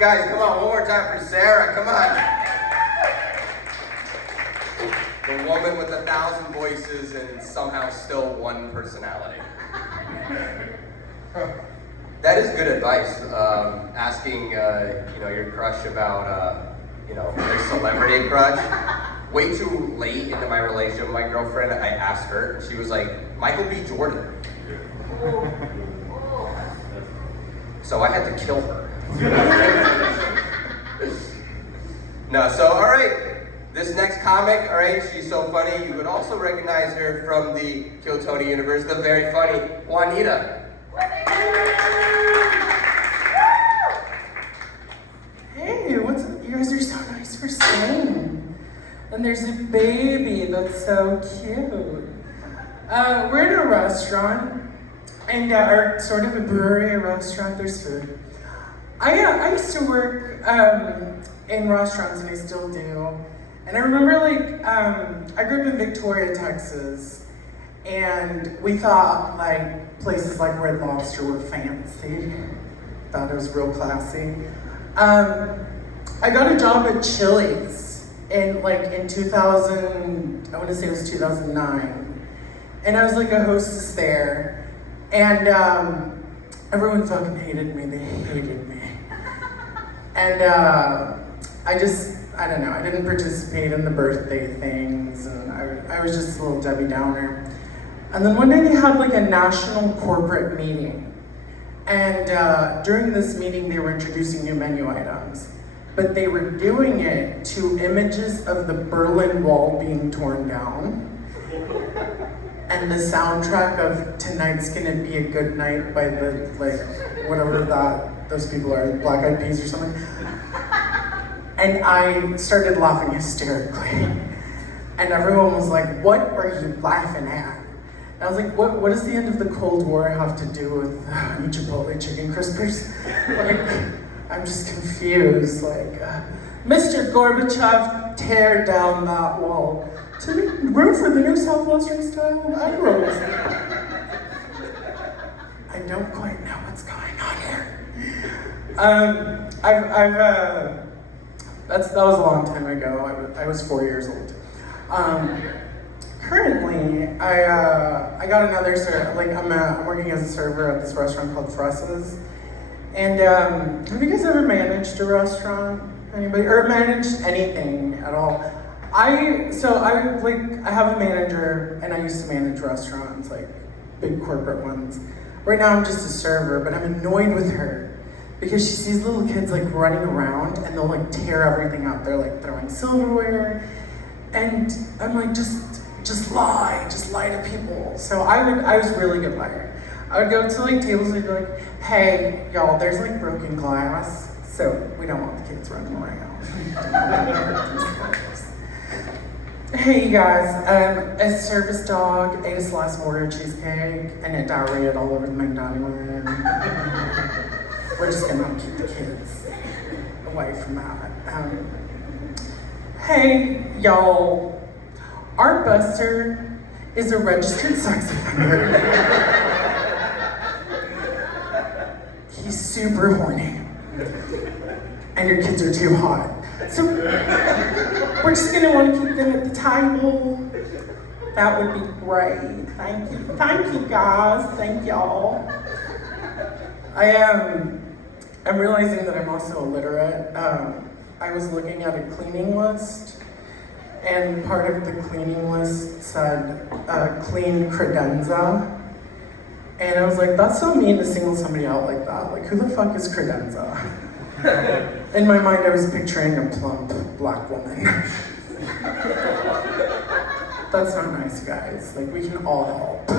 Guys, come on, one more time for Sarah, come on. The woman with 1,000 voices and somehow still one personality. That is good advice, asking your crush about a celebrity crush. Way too late into my relationship with my girlfriend, I asked her, and she was like, Michael B. Jordan. So I had to kill her. No, so all right, this next comic, all right, she's so funny, you would also recognize her from the Kill Tony universe, the very funny Juanita. Hey, what's up? You guys are so nice for staying. And there's a baby that's so cute. We're in a restaurant, and or sort of a brewery, a restaurant, there's food. I used to work in restaurants, and I still do. And I remember, I grew up in Victoria, Texas, and we thought, places like Red Lobster were fancy. Thought it was real classy. I got a job at Chili's in 2000, I want to say it was 2009. And I was a hostess there. And everyone fucking hated me, they hated me. And I don't know, I didn't participate in the birthday things, and I was just a little Debbie Downer. And then one day they had a national corporate meeting. And during this meeting they were introducing new menu items. But they were doing it to images of the Berlin Wall being torn down. And the soundtrack of Tonight's Gonna Be a Good Night by the, whatever those people are, Black Eyed Peas or something. And I started laughing hysterically. And everyone was like, what are you laughing at? And I was like, what does the end of the Cold War have to do with Chipotle chicken crispers? I'm just confused. Mr. Gorbachev, tear down that wall to make room for the new Southwestern style egg rolls. I don't quite know what's going on here. That was a long time ago. I was 4 years old. Currently, I got another I'm working as a server at this restaurant called Fresses. And have you guys ever managed a restaurant? Anybody? Or managed anything at all? I have a manager, and I used to manage restaurants, big corporate ones. Right now I'm just a server, but I'm annoyed with her because she sees little kids running around, and they'll tear everything up. They're throwing silverware, and I'm just lie to people. So I was a really good liar. I would go to tables and be like, hey, y'all, there's broken glass, so we don't want the kids running around. Hey, you guys, a service dog ate a slice of Oreo cheesecake and it diarrheaed all over the main dining room. We're just gonna keep the kids away from that. Hey, y'all, our buster is a registered sex offender. He's super horny, and your kids are too hot. So we're just gonna want to keep them at the table. That would be great. Thank you guys. Thank y'all. I'm realizing that I'm also illiterate. I was looking at a cleaning list, and part of the cleaning list said clean credenza. And I was like, that's so mean to single somebody out like that. Who the fuck is credenza? In my mind, I was picturing a plump black woman. That's not nice, guys. We can all help.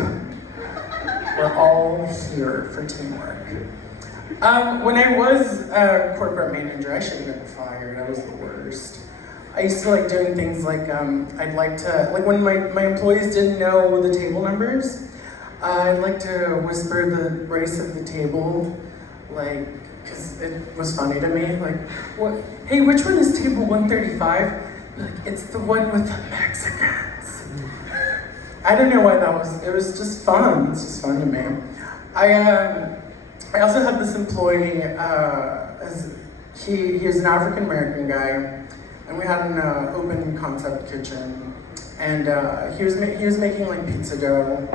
We're all here for teamwork. When I was a corporate manager, I should have been fired. I was the worst. I used to doing things I'd like to, when my employees didn't know the table numbers, I'd like to whisper the race of the table, because it was funny to me. What? Hey, which one is table 135? It's the one with the Mexicans. I don't know why that was. It was just fun. It's just fun to me. I also had this employee. He was an African American guy, and we had an open concept kitchen, and he was making like pizza dough,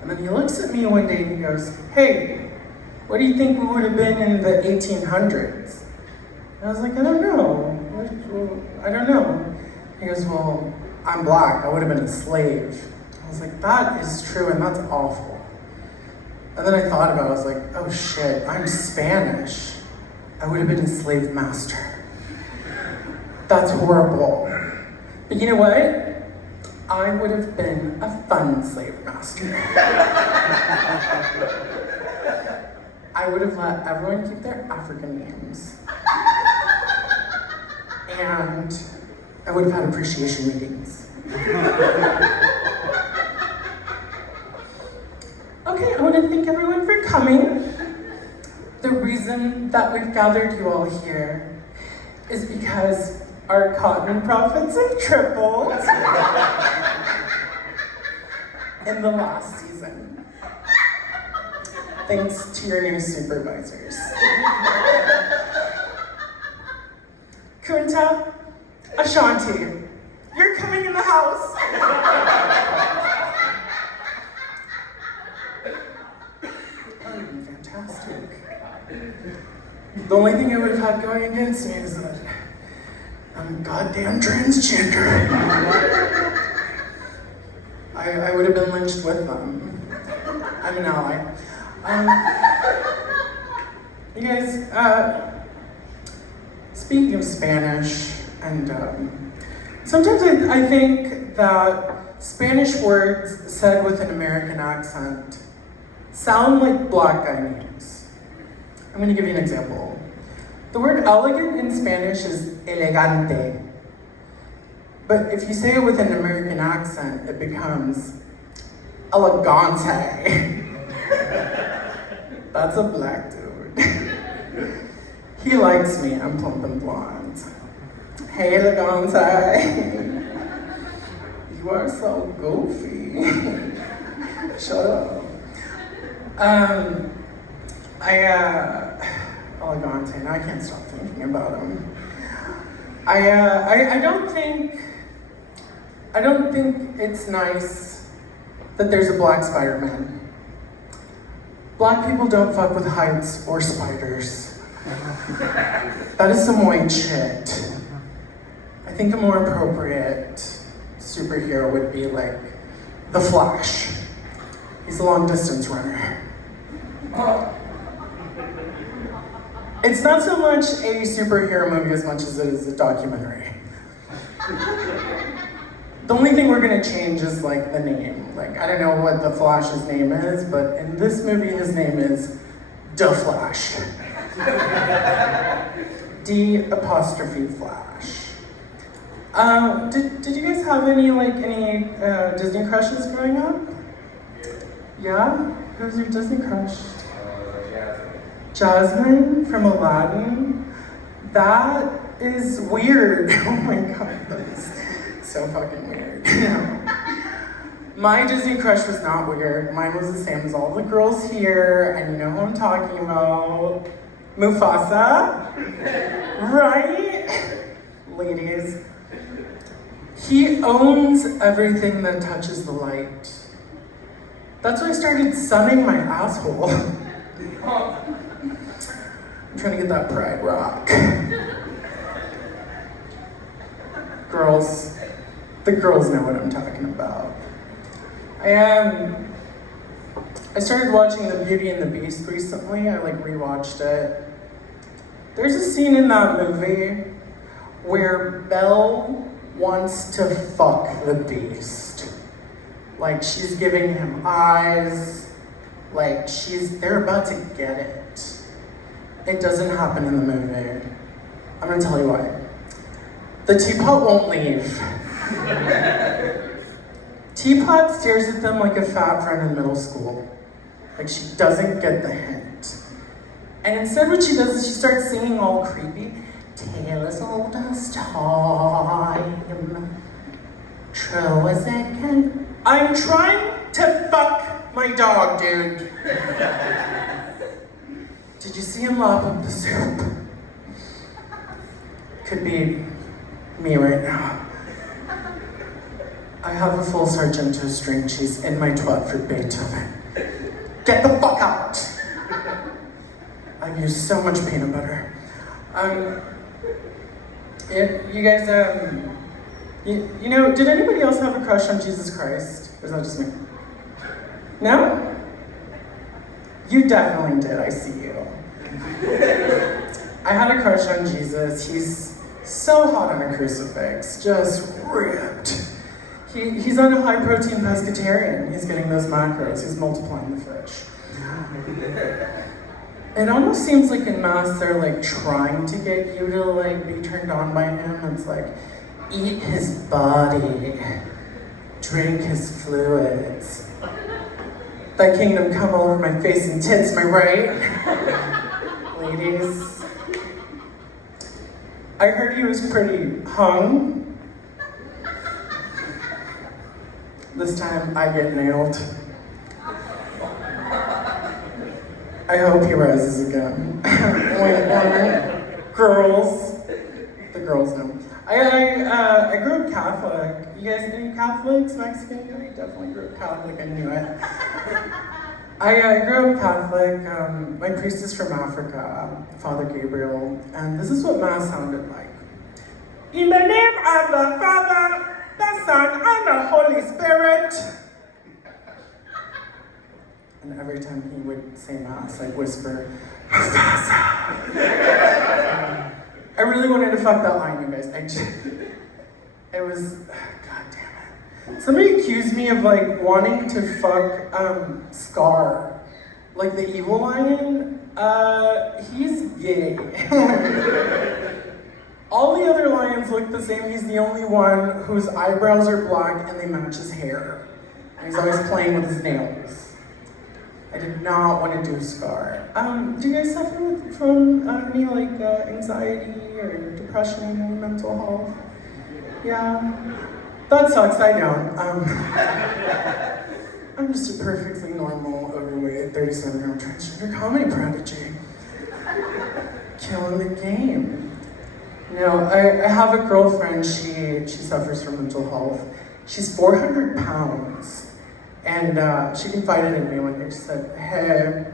and then he looks at me one day and he goes, "Hey, what do you think we would have been in the 1800s?" And I was like, "I don't know. I don't know." He goes, "Well, I'm black. I would have been a slave." I was like, "That is true, and that's awful." And then I thought about it. I was like, "Oh shit, I'm Spanish. I would have been a slave master. That's horrible." But you know what? I would have been a fun slave master. I would have let everyone keep their African names. And I would have had appreciation meetings. Okay, I want to thank everyone for coming. The reason that we've gathered you all here is because our cotton profits have tripled in the last season. Thanks to your new supervisors. Kunta, Ashanti, you're coming in the house. That would have been fantastic. The only thing I would have had going against me is that I'm a goddamn transgender. I would have been lynched with them. I'm an ally. You guys, speaking of Spanish, and sometimes I think that Spanish words said with an American accent sound like black guy names. I'm gonna give you an example. The word elegant in Spanish is elegante. But if you say it with an American accent, it becomes elegante. That's a black dude. He likes me, I'm plump and blonde. Hey, elegante. You are so goofy. Shut up. Elegante, now I can't stop thinking about him. I don't think it's nice that there's a black Spider-Man. Black people don't fuck with heights or spiders. That is some white shit. I think a more appropriate superhero would be like The Flash. He's a long distance runner. It's not so much a superhero movie as much as it is a documentary. The only thing we're gonna change is like the name. Like, I don't know what the Flash's name is, but in this movie his name is Da Flash. D''Flash. Did you guys have any Disney crushes growing up? Yeah? Who's your Disney crush? Jasmine from Aladdin? That is weird. Oh my god, that's so fucking weird. My Disney crush was not weird. Mine was the same as all the girls here, and you know who I'm talking about. Mufasa? Right? Ladies. He owns everything that touches the light. That's why I started sunning my asshole. I'm trying to get that pride rock. Girls, the girls know what I'm talking about. I started watching The Beauty and the Beast recently. I rewatched it. There's a scene in that movie where Belle wants to fuck the Beast. Like, she's giving him eyes. Like, they're about to get it. It doesn't happen in the movie. I'm gonna tell you why. The teapot won't leave. Teapot stares at them like a fat friend in middle school. Like, she doesn't get the hint. And instead what she does is she starts singing all creepy. Tale as old as time, true as it can. I'm trying to fuck my dog, dude. Did you see him lap up the soup? could be me right now. I have a full Sargento string cheese in my twat for Beethoven. Get the fuck out! I've used so much peanut butter. You guys, you know, did anybody else have a crush on Jesus Christ? Or is that just me? No? You definitely did, I see you. I had a crush on Jesus. He's so hot on a crucifix, just ripped. He's on a high-protein pescatarian. He's getting those macros. He's multiplying the fish. It almost seems like in Mass they're like trying to get you to like be turned on by him. It's like, eat his body, drink his fluids. Thy kingdom come all over my face and tits, am I right? Ladies. I heard he was pretty hung. This time I get nailed. I hope he rises again. Girls. The girls know. I grew up Catholic. You guys any Catholics? Mexican? I definitely grew up Catholic, I knew it. I grew up Catholic. My priest is from Africa, Father Gabriel, and this is what Mass sounded like. In the name of the Father, the Son, and the Holy Spirit. And every time he would say Mass, I'd whisper, I really wanted to fuck that line, you guys. It was, god damn it. Somebody accused me of like wanting to fuck Scar, like the evil lion. He's gay. All the other lions look the same. He's the only one whose eyebrows are black and they match his hair. And he's always playing with his nails. I did not want to do Scar. Do you guys suffer from any like anxiety or depression or mental health? Yeah? That sucks, I don't. I'm just a perfectly normal, overweight, 37-year-old transgender comedy prodigy. Killing the game. No, I have a girlfriend, she suffers from mental health. She's 400 pounds. And she confided in me one day. She said, hey,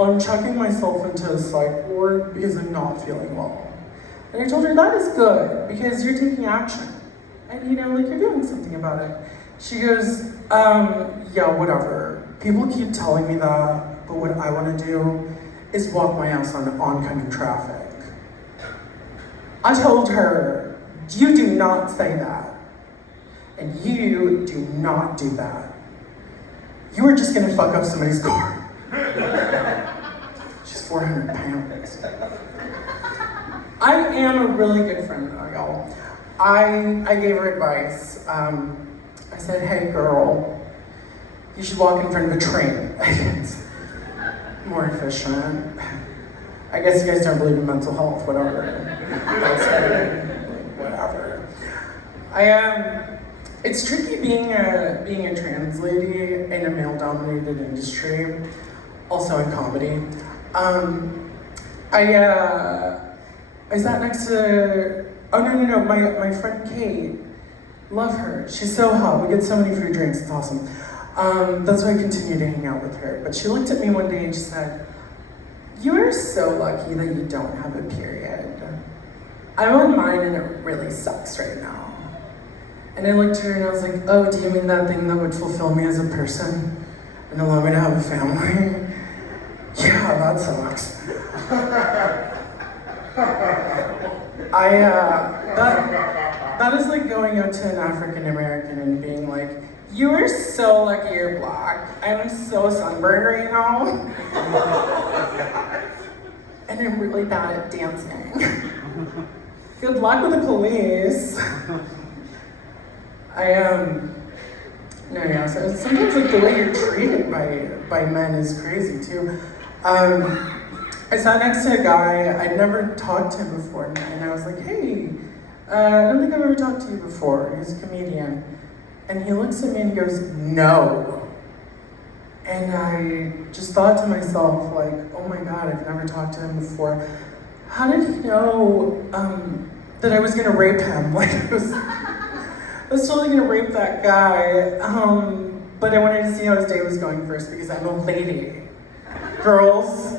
I'm checking myself into a psych ward because I'm not feeling well. And I told her, that is good, because you're taking action. And you know, like you're doing something about it. She goes, yeah, whatever. People keep telling me that, but what I want to do is walk my ass on oncoming traffic. I told her, you do not say that. And you do not do that. You are just gonna fuck up somebody's car. She's 400 pounds. I am a really good friend though, y'all. I gave her advice. I said, hey girl, you should walk in front of a train. It's more efficient. I guess you guys don't believe in mental health, whatever. That's good. Whatever. It's tricky being a trans lady in a male-dominated industry, also in comedy. I sat next to, no, my friend Kate. Love her. She's so hot. We get so many free drinks. It's awesome. That's why I continue to hang out with her. But she looked at me one day and she said, you are so lucky that you don't have a period. I'm on mine and it really sucks right now. And I looked at her and I was like, oh, do you mean that thing that would fulfill me as a person and allow me to have a family? Yeah, that sucks. That is like going out to an African American and being like, you are so lucky you're black. I'm so sunburned right now. And I'm really bad at dancing. Good luck with the police. So sometimes like the way you're treated by men is crazy too. I sat next to a guy, I'd never talked to him before, and I was like, hey, I don't think I've ever talked to you before. He's a comedian. And he looks at me and he goes, no. And I just thought to myself, like, oh my God, I've never talked to him before. How did he know that I was gonna rape him. Like, I was totally gonna rape that guy. But I wanted to see how his day was going first because I'm a lady. Girls,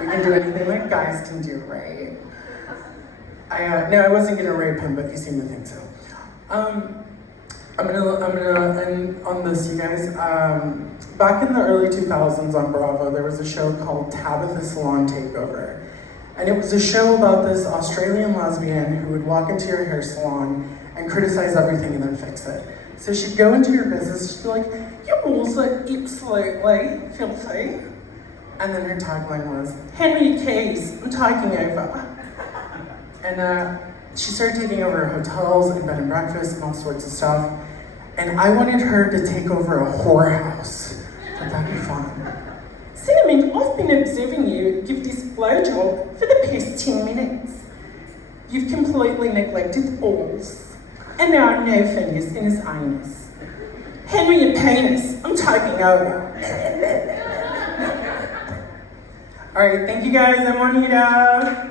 we can do anything that guys can do, right? No, I wasn't gonna rape him, but you seem to think so. I'm gonna end on this, you guys. Back in the early 2000s on Bravo, there was a show called Tabitha Salon Takeover. And it was a show about this Australian lesbian who would walk into your hair salon and criticize everything and then fix it. So she'd go into your business, she'd be like, your walls are absolutely filthy. And then her tagline was, hand me your keys, I'm taking over. And she started taking over hotels and bed and breakfast and all sorts of stuff. And I wanted her to take over a whorehouse. Thought that'd be fun. Cinnamon, I've been observing you give this blowjob for the past 10 minutes. You've completely neglected balls. And there are no fingers in his anus. Hand me your penis, I'm taking over. All right, thank you guys, I'm Juanita.